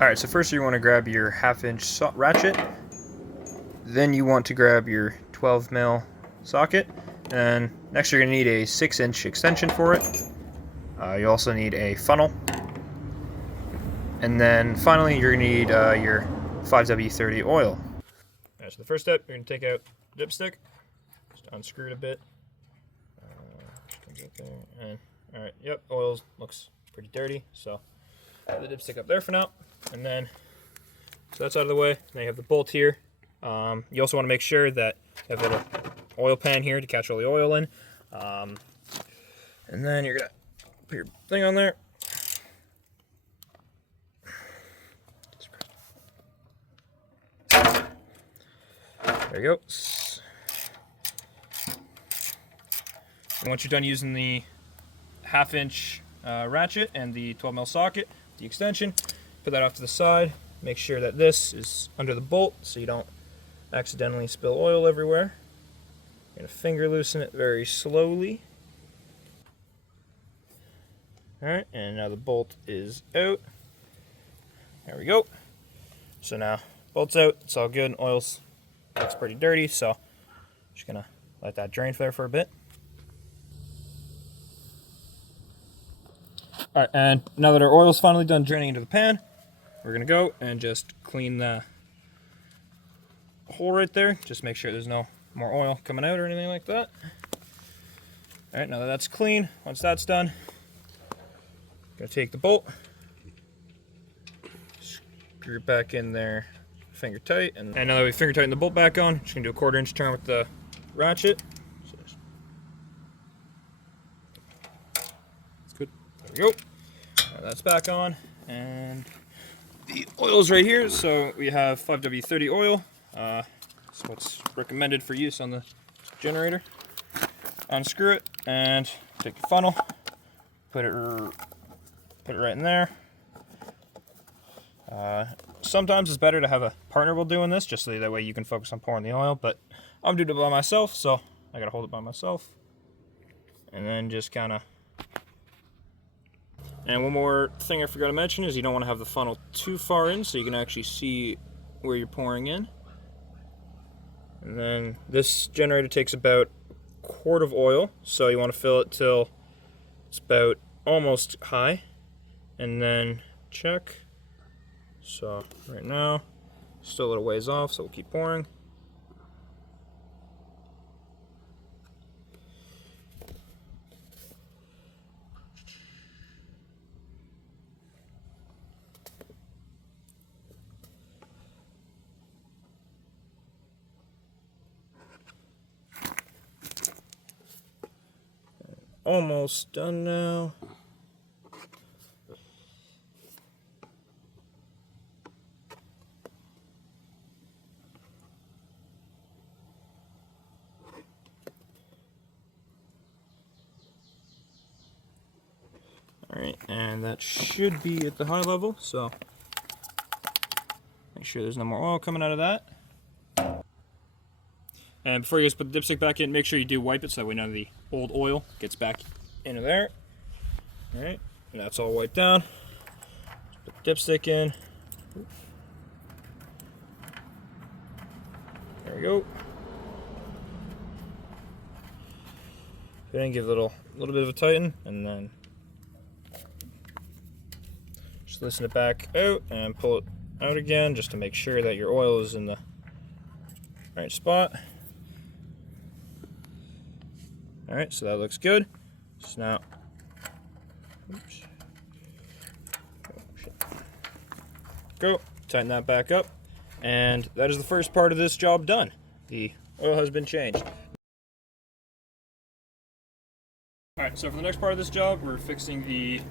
Alright, so first you want to grab your 1/2" ratchet, then you want to grab your 12mm socket, and next you're going to need a 6" extension for it. You also need a funnel, and then finally you're going to need your 5W30 oil. Alright, so the first step, you're going to take out the dipstick, just unscrew it a bit. Alright, yep, oil looks pretty dirty, so put the dipstick up there for now, and then so that's out of the way. Now you have the bolt here. You also want to make sure that you have a little oil pan here to catch all the oil in, and then you're gonna put your thing on there. There you go. And once you're done using the 1/2" ratchet and the 12mm socket, the extension, put that off to the side. Make sure that this is under the bolt so you don't accidentally spill oil everywhere. You're going to finger loosen it very slowly. Alright, and now the bolt is out. There we go. So now, bolt's out, it's all good. Oil's looks pretty dirty, so just going to let that drain there for a bit. Alright, and now that our oil's finally done draining into the pan, we're going to go and just clean the hole right there. Just make sure there's no more oil coming out or anything like that. Alright, now that that's clean, once that's done, I'm going to take the bolt, screw it back in there finger tight, and now that we finger tighten the bolt back on, just going to do a 1/4" turn with the ratchet. That's good. There we go. Now that's back on, and the oil's right here. So we have 5W30 oil. That's what's recommended for use on the generator. Unscrew it and take your funnel, put it right in there. Sometimes it's better to have a partner while doing this, just so that way you can focus on pouring the oil, but I'm doing it by myself, so I gotta hold it by myself. And then just kind of... And one more thing I forgot to mention is you don't want to have the funnel too far in so you can actually see where you're pouring in. And then this generator takes about a quart of oil, so you want to fill it till it's about almost high, and then check. So right now, still a little ways off, so we'll keep pouring. Almost done now. Alright, and that should be at the high level, so make sure there's no more oil coming out of that. And before you guys put the dipstick back in, make sure you do wipe it so that way none of the old oil gets back into there. Alright, and that's all wiped down. Just put the dipstick in. There we go. Then give it a little bit of a tighten, and then just loosen it back out and pull it out again, just to make sure that your oil is in the right spot. Alright, so that looks good. So now, oops. Go, tighten that back up, and that is the first part of this job done. The oil has been changed. Alright, so for the next part of this job, we're fixing the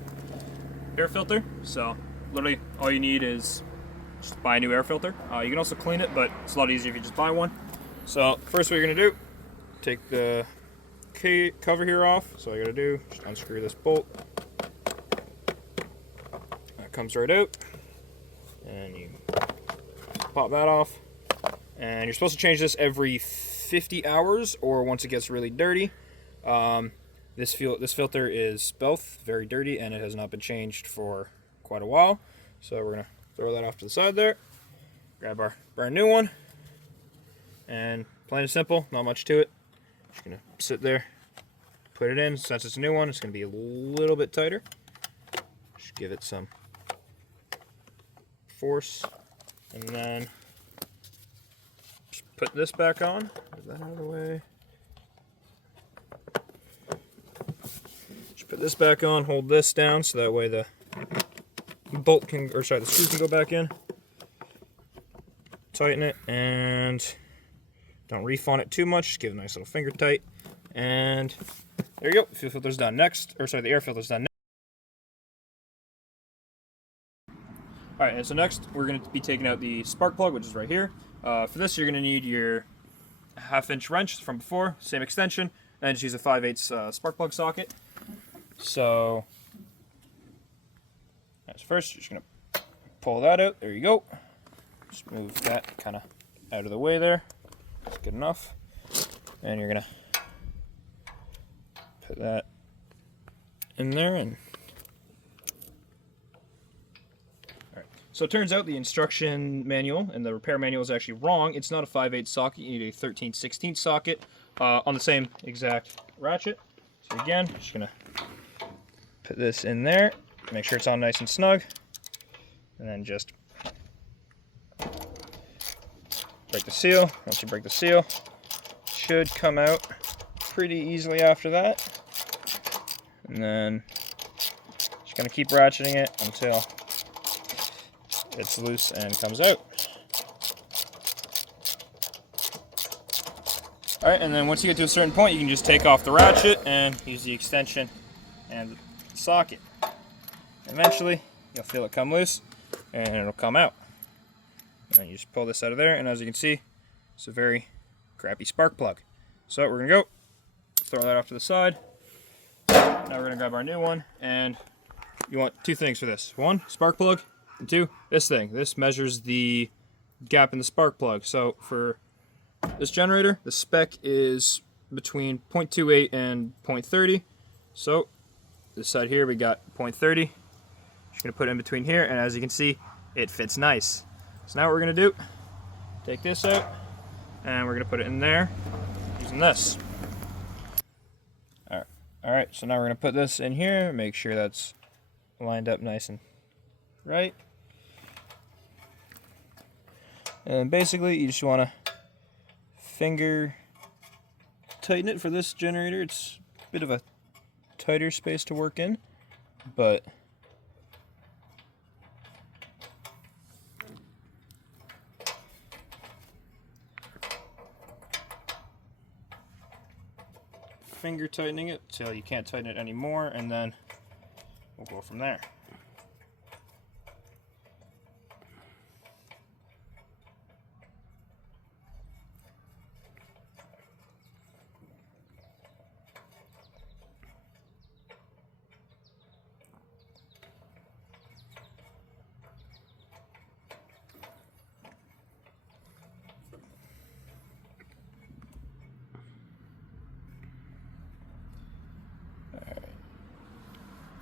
air filter. So literally all you need is just buy a new air filter. You can also clean it, but it's a lot easier if you just buy one. So first what you're going to do, take the cover here off. So all you got to do, just unscrew this bolt. That comes right out. And you pop that off. And you're supposed to change this every 50 hours or once it gets really dirty. This filter is both very dirty and it has not been changed for quite a while. So we're going to throw that off to the side there. Grab our brand new one. And plain and simple, not much to it. Just gonna sit there, put it in. Since it's a new one, it's gonna be a little bit tighter. Just give it some force, and then just put this back on. Get that out of the way. Just put this back on, hold this down so that way the bolt can, or sorry, the screw can go back in. Tighten it, and don't reef on it too much, just give it a nice little finger tight. And there you go, fuel filter's done. Next, or sorry, the air filter's done. Alright, and so next we're going to be taking out the spark plug, which is right here. For this you're going to need your 1/2-inch wrench from before, same extension, and just use a 5/8 spark plug socket. So, as first you're just going to pull that out, there you go. Just move that kind of out of the way there. That's good enough. And you're going to put that in there. And all right. So it turns out the instruction manual and the repair manual is actually wrong. It's not a 5/8 socket. You need a 13/16 socket on the same exact ratchet. So again, just going to put this in there. Make sure it's on nice and snug. And then just break the seal. Once you break the seal, it should come out pretty easily after that. And then just gonna keep ratcheting it until it's loose and comes out. All right, and then once you get to a certain point, you can just take off the ratchet and use the extension and the socket. Eventually, you'll feel it come loose and it'll come out. And you just pull this out of there, and as you can see, it's a very crappy spark plug. So we're gonna go throw that off to the side. Now we're gonna grab our new one, and you want two things for this. One, spark plug, and two, this thing. This measures the gap in the spark plug. So for this generator, the spec is between 0.28 and 0.30. So this side here, we got 0.30. Just gonna put it in between here, and as you can see, it fits nice. So now what we're going to do, take this out, and we're going to put it in there using this. Alright, so now we're going to put this in here, make sure that's lined up nice and right. And basically, you just want to finger tighten it for this generator. It's a bit of a tighter space to work in, but finger tightening it till you can't tighten it anymore, and then we'll go from there.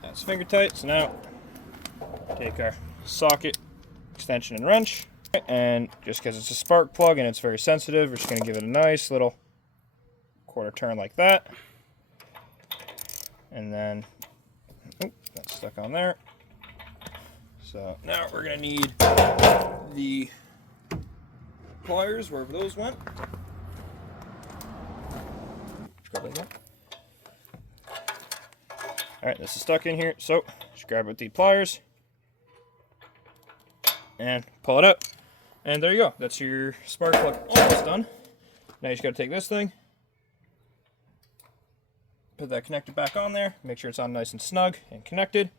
That's finger tight. So now take our socket, extension, and wrench, and just because it's a spark plug and it's very sensitive, we're just going to give it a nice little quarter turn like that. And then, oh, that's stuck on there. So now we're going to need the pliers, wherever those went. Alright, this is stuck in here, so just grab it with the pliers and pull it out. And there you go. That's your spark plug almost done. Now you just got to take this thing, put that connector back on there, make sure it's on nice and snug and connected,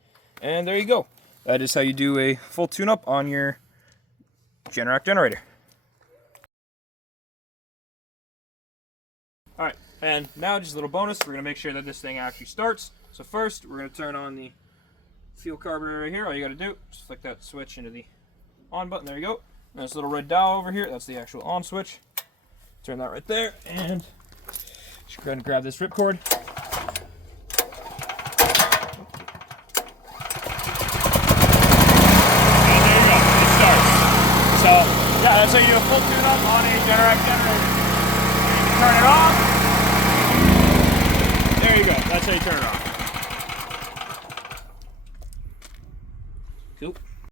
and there you go. That is how you do a full tune-up on your Generac generator. Alright, and now just a little bonus, we're going to make sure that this thing actually starts. So first, we're going to turn on the fuel carburetor right here. All you got to do is flick that switch into the on button. There you go. And this little red dial over here, that's the actual on switch. Turn that right there, and just go ahead and grab this ripcord. And there you go. Yeah, that's how you do a full tune-up on a Generac generator. And you turn it off. There you go. That's how you turn it off.